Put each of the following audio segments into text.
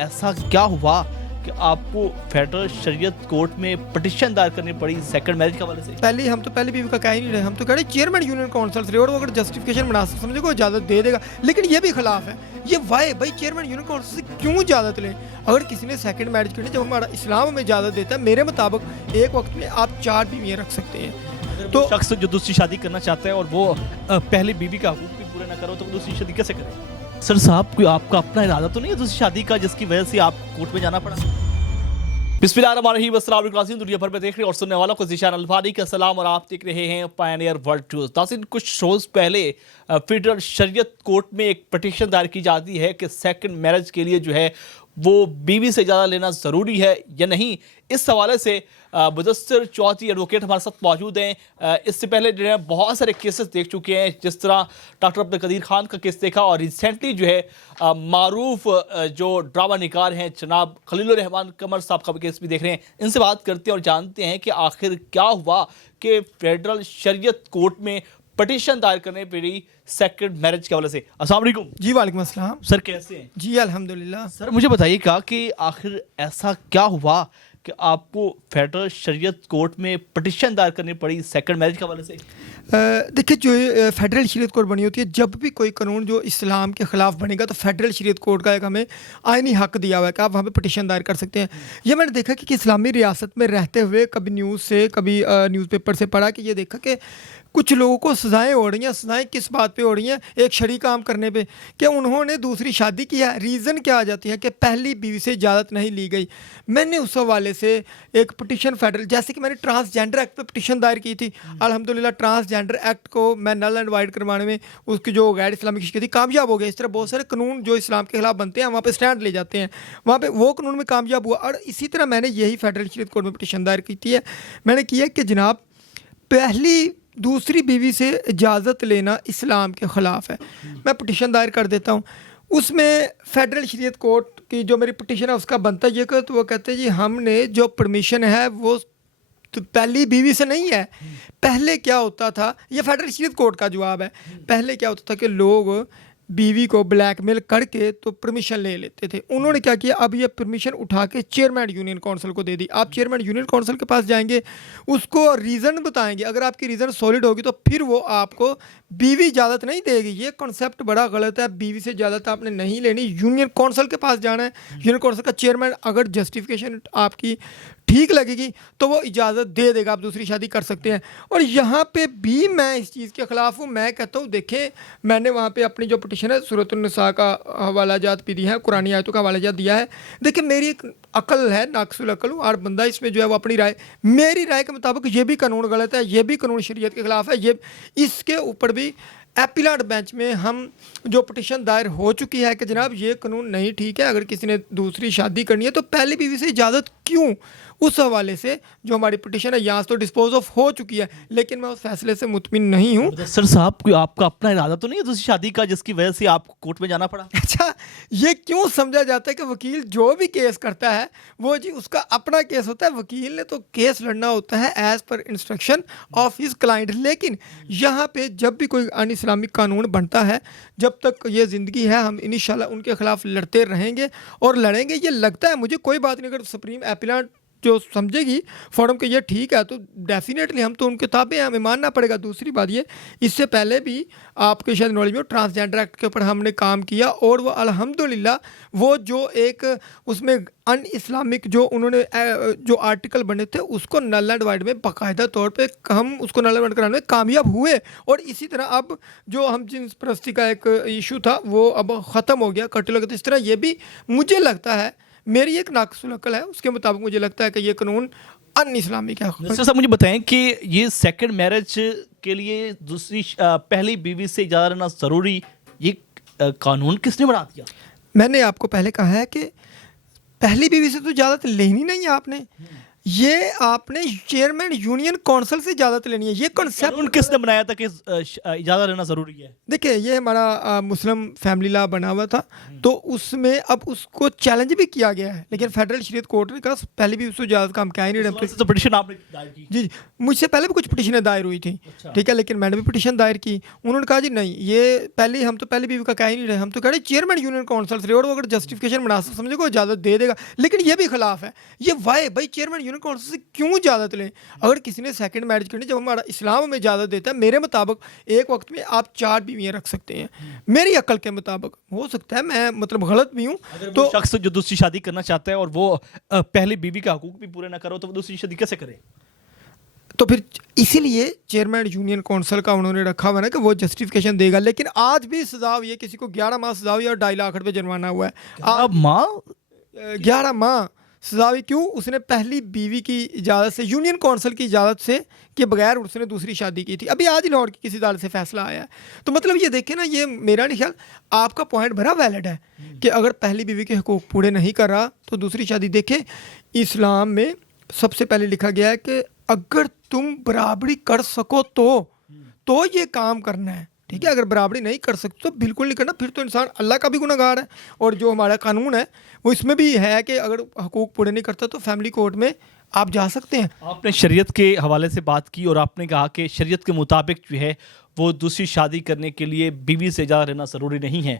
ऐसा क्या हुआ कि आपको फेडरल शरीयत कोर्ट में पिटीशन दायर करनी पड़ी सेकंड मैरिज के हवाले से? पहली बीवी का कह ही नहीं रहे, हम तो कह रहे चेयरमैन यूनियन काउंसिल से, और वो अगर जस्टिफिकेशन बना समझे को इजाज़त दे देगा, लेकिन ये भी खिलाफ है। ये वाई भाई चेयरमैन यूनियन काउंसिल से क्यों इजाज़त लें? अगर किसी ने सेकंड मैरिज करनी, जब हमारा इस्लाम हमें इजाज़त देता है, मेरे मुताबिक एक वक्त में आप 4 बीवियाँ रख सकते हैं। तो शख्स जो दूसरी शादी करना चाहता है और वो पहली बीवी का हकूक भी पूरे ना करो तो दूसरी शादी कैसे करे? सर साहब, कोई आपका अपना इरादा तो नहीं है दूसरी शादी का जिसकी वजह से आप कोर्ट में जाना पड़ा? बिस्मिल्लाहिर्रहमानिर्रहीम, अस्सलाम वालेकुम। दुनिया भर में देख रहे और सुनने वालों को ज़ीशान अल्फादी का सलाम और आप देख रहे हैं पायनियर वर्ल्ड न्यूज़। तासिन, कुछ रोज़ पहले फेडरल शरीयत कोर्ट में एक पिटीशन दायर की जाती है कि सेकंड मैरिज के लिए जो है वो बीवी से ज़्यादा लेना ज़रूरी है या नहीं। इस हवाले से मुदस्सिर चौधरी एडवोकेट हमारे साथ मौजूद हैं। इससे पहले जो है बहुत सारे केसेस देख चुके हैं, जिस तरह डॉक्टर अब्दुल कदीर खान का केस देखा और रिसेंटली जो है मारूफ जो ड्रामा निगार हैं जनाब खलीलुर रहमान कमर साहब का केस भी देख रहे हैं। इनसे बात करते हैं और जानते हैं कि आखिर क्या हुआ कि फेडरल शरीयत कोर्ट में पिटीशन दायर करने पड़ी सेकंड मैरिज के हवाले से। अस्सलाम वालेकुम। जी वालेकुम अस्सलाम। सर कैसे हैं? जी अल्हम्दुलिल्लाह। सर मुझे बताइएगा कि आखिर ऐसा क्या हुआ कि आपको फेडरल शरीयत कोर्ट में पिटीशन दायर करनी पड़ी सेकंड मैरिज के हवाले से? देखिए, जो फेडरल शरीयत कोर्ट बनी होती है, जब भी कोई कानून जो इस्लाम के ख़िलाफ़ बनेगा तो फेडरल शरीयत कोर्ट का एक हमें आइनी हक दिया हुआ है कि आप वहाँ पे पिटीशन दायर कर सकते हैं। ये मैंने देखा कि इस्लामी रियासत में रहते हुए कभी न्यूज़ से, कभी न्यूज़पेपर से पढ़ा कि ये देखा कि कुछ लोगों को सज़ाएँ हो रही हैं। सज़ाएँ किस बात पे हो रही हैं? एक शरी काम करने पे कि उन्होंने दूसरी शादी की है। रीज़न क्या आ जाती है कि पहली बीवी से इजाज़त नहीं ली गई। मैंने उस हवाले से एक पिटीशन फेडरल, जैसे कि मैंने ट्रांसजेंडर एक्ट पे पिटीशन दायर की थी, अल्हम्दुलिल्लाह ट्रांसजेंडर एक्ट को मैं नल एंड वाइड करवाने में उसकी जो गैर इस्लामिक शिक्षक थी कामयाब हो गया। इस तरह बहुत सारे कानून जो इस्लाम के खिलाफ बनते हैं वहाँ पे स्टैंड ले जाते हैं, वहाँ पे वो कानून में कामयाब हुआ। और इसी तरह मैंने यही फेडरल शरीयत कोर्ट में पिटीशन दायर की थी है। मैंने किया कि जनाब पहली दूसरी बीवी से इजाज़त लेना इस्लाम के ख़िलाफ़ है। मैं पिटीशन दायर कर देता हूँ। उसमें फेडरल शरीयत कोर्ट की जो मेरी पिटीशन है उसका बनता ये कि तो वो कहते हैं जी हमने जो परमिशन है वो तो पहली बीवी से नहीं है। पहले क्या होता था, ये फेडरल शरीयत कोर्ट का जवाब है, पहले क्या होता था कि लोग बीवी को ब्लैकमेल करके तो परमिशन ले लेते थे। उन्होंने क्या किया, अब ये परमिशन उठा के चेयरमैन यूनियन काउंसिल को दे दी। आप चेयरमैन यूनियन काउंसिल के पास जाएंगे, उसको रीज़न बताएंगे, अगर आपकी रीज़न सॉलिड होगी तो फिर वो आपको बीवी इजाज़त नहीं देगी। ये कॉन्सेप्ट बड़ा गलत है। बीवी से इजाज़त आपने नहीं लेनी, यूनियन काउंसिल के पास जाना है। यूनियन काउंसिल का चेयरमैन अगर जस्टिफिकेशन आपकी ठीक लगेगी तो वो इजाज़त दे देगा, आप दूसरी शादी कर सकते हैं। और यहाँ पे भी मैं इस चीज़ के ख़िलाफ़ हूँ। मैं कहता हूँ देखें, मैंने वहाँ पे अपनी जो पिटीशन है सूरत उन-निसा का हवाला जात भी दिया है, कुरानी आयतों का हवाला जात दिया है। देखिए मेरी एक अकल है, नाक़िसुल अकल हूँ, हर बंदा इसमें जो है वो अपनी राय, मेरी राय के मुताबिक ये भी कानून गलत है, ये भी कानून शरीयत के ख़िलाफ़ है। ये इसके ऊपर भी एपीलेट बेंच में हम जो पिटीशन दायर हो चुकी है कि जनाब ये कानून नहीं ठीक है, अगर किसी ने दूसरी शादी करनी है तो पहली बीवी से इजाज़त क्यों। उस हवाले से जो हमारी पिटीशन है यहाँ से तो डिस्पोज ऑफ हो चुकी है, लेकिन मैं उस फैसले से मुतमिन नहीं हूँ। सर साहब, कोई आपका अपना इरादा तो नहीं है दूसरी शादी का जिसकी वजह से आपको कोर्ट में जाना पड़ा? अच्छा, ये क्यों समझा जाता है कि वकील जो भी केस करता है वो जी उसका अपना केस होता है। वकील ने तो केस लड़ना होता है as per instruction of his client. लेकिन यहाँ पे जब भी कोई अन इस्लामिक कानून बनता है, जब तक ये ज़िंदगी है हम इंशाल्लाह उनके ख़िलाफ़ लड़ते रहेंगे और लड़ेंगे। ये लगता है मुझे, कोई बात नहीं, अगर सुप्रीम एपीलेट जो समझेगी फोरम के ये ठीक है तो डेफिनेटली हम तो उनके ताबे हैं, हमें मानना पड़ेगा। दूसरी बात ये, इससे पहले भी आपके शायद नॉलेज में ट्रांसजेंडर एक्ट के ऊपर हमने काम किया और वो अल्हम्दुलिल्लाह वो जो एक उसमें अन इस्लामिक जो उन्होंने जो आर्टिकल बने थे उसको नल एंड वाइड में बाकायदा तौर पे हम उसको नल एंड वाइड कराने में कामयाब हुए। और इसी तरह अब जो हम जिन्स परस्ती का एक इशू था वो अब ख़त्म हो गया, कट लगा। तो इस तरह ये भी मुझे लगता है, मेरी एक नाक़िसुल अकल है, उसके मुताबिक मुझे लगता है कि ये कानून अन इस्लामिक है। सर मुझे बताएं कि ये सेकंड मैरिज के लिए दूसरी पहली बीवी से इजाज़त लेना ज़रूरी, ये कानून किसने बना दिया? मैंने आपको पहले कहा है कि पहली बीवी से तो इजाज़त लेनी नहीं है आपने। ये आपने चेयरमैन यूनियन काउंसिल से इजाज़त लेनी है। ये कॉन्सेप्ट कानून किसने बनाया था कि इजाज़त लेना ज़रूरी है? देखिए, ये हमारा मुस्लिम फैमिली लॉ बना हुआ था, तो उसमें अब उसको चैलेंज भी किया गया है, लेकिन फेडरल शरीयत कोर्ट ने कहा पहले भी उसको इजाज़त का हम क्या ही नहीं उस रखते। वक्त से तो पिटीशन आपने दायर की। जी, जी। मुझसे पहले भी कुछ पिटीशनें दायर हुई थी, अच्छा। ठीक है, लेकिन मैंने भी पिटीशन दायर की। उन्होंने कहा जी नहीं, ये पहले हम तो पहले बीवी का कह ही नहीं रहे, हम तो कह रहे चेयरमैन यूनियन काउंसिल से, और वो अगर जस्टिफिकेशन मुनासिब समझे को इजाज़त दे देगा, लेकिन ये भी खिलाफ है। ये वाई भाई चेयरमैन यूनियन काउंसिल से क्यों इजाज़त लें? अगर किसी ने सेकंड मैरिज करनी, जब हमारा इस्लाम हमें इजाज़त देता है, मेरे मुताबिक एक वक्त में आप 4 बीवियाँ रख सकते हैं, मेरी अक्ल के मुताबिक। हो सकता है मैं मतलब गलत भी हूँ, अगर तो वो शख्स जो दूसरी शादी करना चाहता है और वो पहली बीवी का हकूक भी पूरे ना करो तो वो दूसरी शादी कैसे करे? तो फिर इसीलिए चेयरमैन यूनियन काउंसिल का उन्होंने रखा हुआ है ना कि वो जस्टिफिकेशन देगा। लेकिन आज भी सजा हुई है, किसी को 11 माह सजा हुई है और 2.5 लाख रुपए जुर्माना हुआ है। अब माँ 11 माह सजा हुई क्यों? उसने पहली बीवी की इजाज़त से, यूनियन काउंसिल की इजाज़त से के बगैर उसने दूसरी शादी की थी। अभी आज ही लाहौर की किसी अदालत से फैसला आया है। तो मतलब ये देखें ना, ये मेरा नहीं ख्याल, आपका पॉइंट बड़ा वैलिड है कि अगर पहली बीवी के हकूक पूरे नहीं कर रहा तो दूसरी शादी। देखें, इस्लाम में सबसे पहले लिखा गया है कि अगर तुम बराबरी कर सको तो ये काम करना है, ठीक है। अगर बराबरी नहीं कर सकते तो बिल्कुल नहीं करना, फिर तो इंसान अल्लाह का भी गुनहगार है। और जो हमारा कानून है वो इसमें भी है कि अगर हकूक पूरे नहीं करता तो फैमिली कोर्ट में आप जा सकते हैं। आपने शरीयत के हवाले से बात की और आपने कहा कि शरीयत के मुताबिक जो है वो दूसरी शादी करने के लिए बीवी से इजाज़त लेना ज़रूरी नहीं है।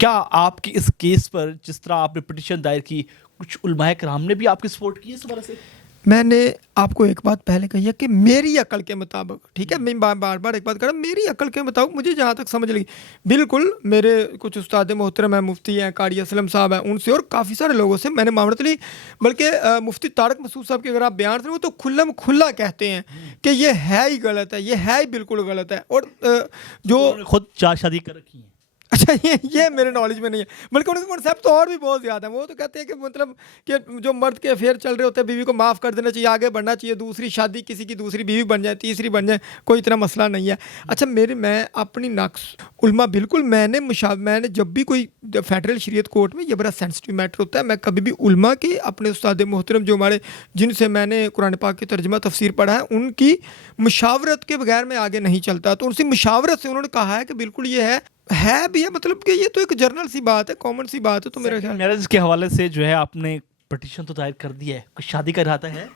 क्या आपकी इस केस पर, जिस तरह आपने पिटीशन दायर की, कुछ उलमाए कराम ने भी आपकी सपोर्ट की इस वजह से? मैंने आपको एक बात पहले कही है कि मेरी अकल के मुताबिक, ठीक है, मैं बार बार एक बात कर रहा हूँ, मेरी अकल के मुताबिक मुझे जहाँ तक समझ लगी, बिल्कुल मेरे कुछ उस्ताद मोहतरम हैं, मुफ्ती हैं, कारी असलम साहब हैं, उनसे और काफ़ी सारे लोगों से मैंने मामलत ली। बल्कि मुफ्ती तारक मसूद साहब के अगर आप बयान सुने, वो तो खुल्ला कहते हैं कि ये है ही गलत है, ये है ही बिल्कुल गलत है। और जो उन्होंने खुद 4 शादी कर रखी हैं। अच्छा, ये मेरे नॉलेज में नहीं है, बल्कि उनके कॉन्सेप्ट तो और भी बहुत ज़्यादा है। वो तो कहते हैं कि मतलब कि जो मर्द के अफेयर चल रहे होते हैं, बीवी को माफ़ कर देना चाहिए, आगे बढ़ना चाहिए, दूसरी शादी किसी की दूसरी बीवी बन जाए, तीसरी बन जाए, कोई इतना मसला नहीं है। अच्छा, मैं अपनी नक्स उल्मा बिल्कुल, मैंने जब भी कोई फेडरल शरीयत कोर्ट में, ये बड़ा सेंसिटिव मैटर होता है, मैं कभी भी उल्मा के, अपने उस्ताद मोहतरम जो हमारे, जिनसे मैंने कुरान पाक की तर्जमा तफसीर पढ़ा है, उनकी मुशावरत के बगैर मैं आगे नहीं चलता। तो उनसे मुशावरत से उन्होंने कहा है कि बिल्कुल ये है भी है, मतलब कि ये तो एक जर्नल सी बात है, कॉमन सी बात है। तो मेरा ख्याल मैरिज के हवाले से जो है आपने पिटीशन तो दायर कर दिया है, कुछ शादी का इरादा है?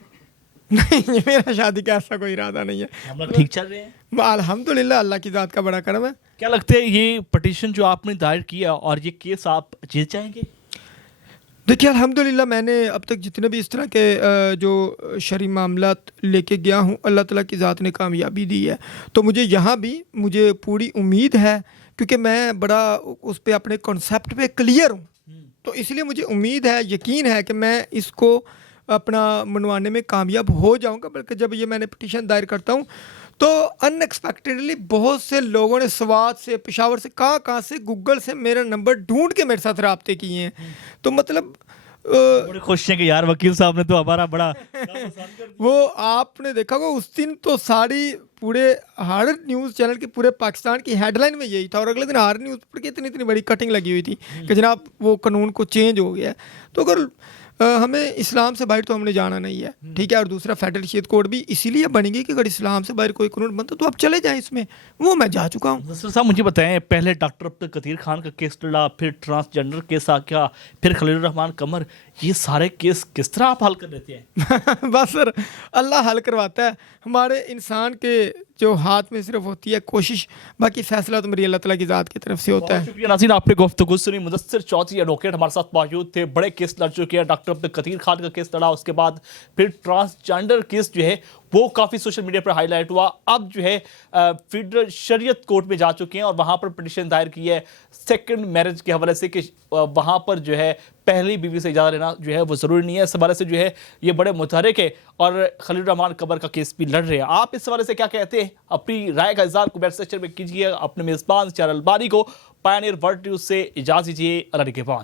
नहीं, मेरा शादी का ऐसा कोई इरादा नहीं है। हम लोग ठीक चल रहे हैं, अल्हम्दुलिल्लाह, अल्लाह की ज़ात का बड़ा करम है। क्या लगता है ये पिटीशन जो आपने दायर किया और ये केस आप जीत जाएंगे? देखिए, अल्हम्दुलिल्लाह, मैंने अब तक जितने भी इस तरह के जो शरई मामलात लेके गया हूँ, अल्लाह ताला की ज़ात ने कामयाबी दी है। तो मुझे पूरी उम्मीद है, क्योंकि मैं बड़ा उस पे अपने कॉन्सेप्ट पे क्लियर हूँ, तो इसलिए मुझे उम्मीद है, यकीन है कि मैं इसको अपना मनवाने में कामयाब हो जाऊँगा। बल्कि जब ये मैंने पिटीशन दायर करता हूँ तो अनएक्सपेक्टेडली बहुत से लोगों ने स्वात से, पेशावर से, कहाँ से, गूगल से मेरा नंबर ढूंढ के मेरे साथ रब्ते किए हैं। तो मतलब बड़े खुश हैं कि यार वकील साहब ने तो हमारा बड़ा वो आपने देखा होगा उस दिन तो सारी पूरे हर न्यूज़ चैनल की, पूरे पाकिस्तान की हेडलाइन में यही था, और अगले दिन हर न्यूज़ पेपर की इतनी बड़ी कटिंग लगी हुई थी कि जनाब वो कानून को चेंज हो गया है। तो अगर हमें इस्लाम से बाहर तो हमने जाना नहीं है, ठीक है। और दूसरा, फेडरल शरीयत कोर्ट भी इसीलिए बनेगी कि अगर इस्लाम से बाहर कोई कानून बनता तो आप चले जाएं इसमें, वो मैं जा चुका हूँ। नसर साहब मुझे बताएं, पहले डॉक्टर अब्दुल कदीर खान का केस लड़ा, फिर ट्रांसजेंडर केस आ गया, फिर खलील रहमान कमर, ये सारे केस किस तरह आप हल कर लेते हैं? बस सर, अल्लाह हल करवाता है। हमारे इंसान के जो हाथ में सिर्फ होती है कोशिश, बाकी फैसला तो मेरी अल्लाह ताला की ज़ात की तरफ से होता है। शुक्रिया नाज़रीन, आपने गुफ्तगू सुनी। मुदस्सिर चौधरी एडवोकेट हमारे साथ मौजूद थे। बड़े केस लड़ चुके हैं, डॉक्टर अब्दुल कदीर खान का केस लड़ा, उसके बाद फिर ट्रांसजेंडर केस जो है वो काफ़ी सोशल मीडिया पर हाईलाइट हुआ। अब जो है फेडरल शरीयत कोर्ट में जा चुके हैं और वहाँ पर पिटीशन दायर की है सेकंड मैरिज के हवाले से कि वहाँ पर जो है पहली बीवी से इजाज़त लेना जो है वो ज़रूरी नहीं है। इस हवाले से जो है ये बड़े मुतहरिक है और खलील रहमान कबर का केस भी लड़ रहे हैं। आप इस हवाले से क्या कहते हैं? अपनी राय का इज़हार कमेंट सेक्शन में कीजिए। अपने मेज़बान चैनल बारी को पायनियर वर्ल्ड न्यूज़ से इजाज़त दीजिए। अल्लाह निगहबान।